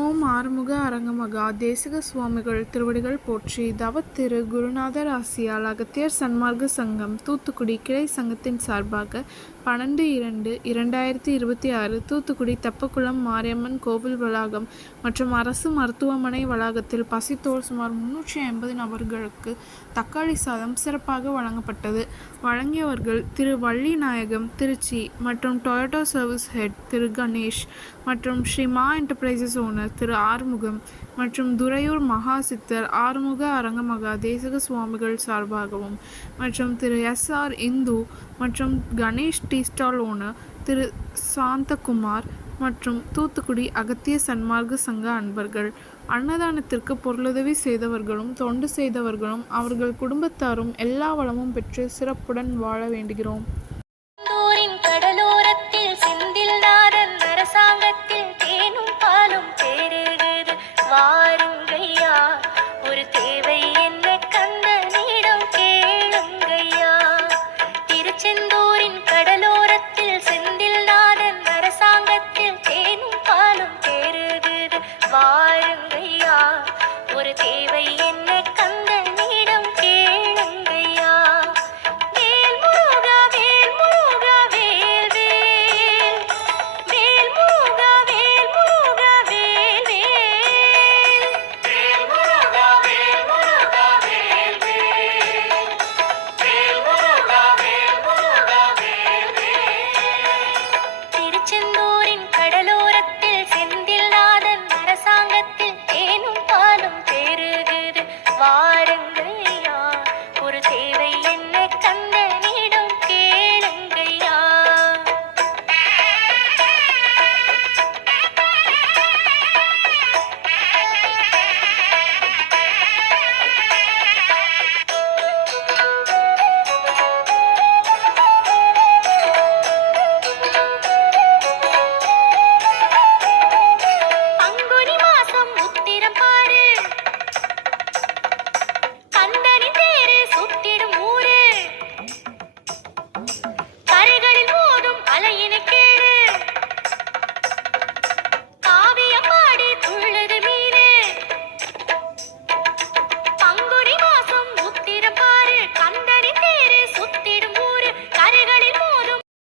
ஓம் ஆறுமுக அரங்கமகா தேசிக சுவாமிகள் திருவடிகள் போற்றி. தவத்திரு குருநாதர் ஆசியால் அகத்தியர் சன்மார்க்க சங்கம் தூத்துக்குடி கிளை சங்கத்தின் சார்பாக 12/2/2026 தூத்துக்குடி தெப்பக்குளம் மாரியம்மன் கோவில் வளாகம் மற்றும் அரசு மருத்துவமனை வளாகத்தில் பசித்தோர் சுமார் 350 நபர்களுக்கு தக்காளி சாதம் சிறப்பாக வழங்கப்பட்டது. வழங்கியவர்கள் திரு வள்ளிநாயகம் திருச்சி மற்றும் டொயோட்டோ சர்வீஸ் ஹெட் திரு கணேஷ் மற்றும் ஸ்ரீ மா என்டர்பிரைசஸ் ஓனர் திரு ஆறுமுகம் மற்றும் துறையூர் மகா சித்தர் ஆறுமுக அரங்கமகா தேசிக சுவாமிகள் சார்பாகவும் மற்றும் திரு SR இந்து மற்றும் கணேஷ் டீ ஸ்டால் ஓனர் திரு சாந்தகுமார் மற்றும் தூத்துக்குடி அகத்திய சன்மார்க்க சங்க அன்பர்கள். அன்னதானத்திற்கு பொருளுதவி செய்தவர்களும் தொண்டு செய்தவர்களும் அவர்கள் குடும்பத்தாரும் எல்லா வளமும் பெற்று சிறப்புடன் வாழ வேண்டுகிறோம்.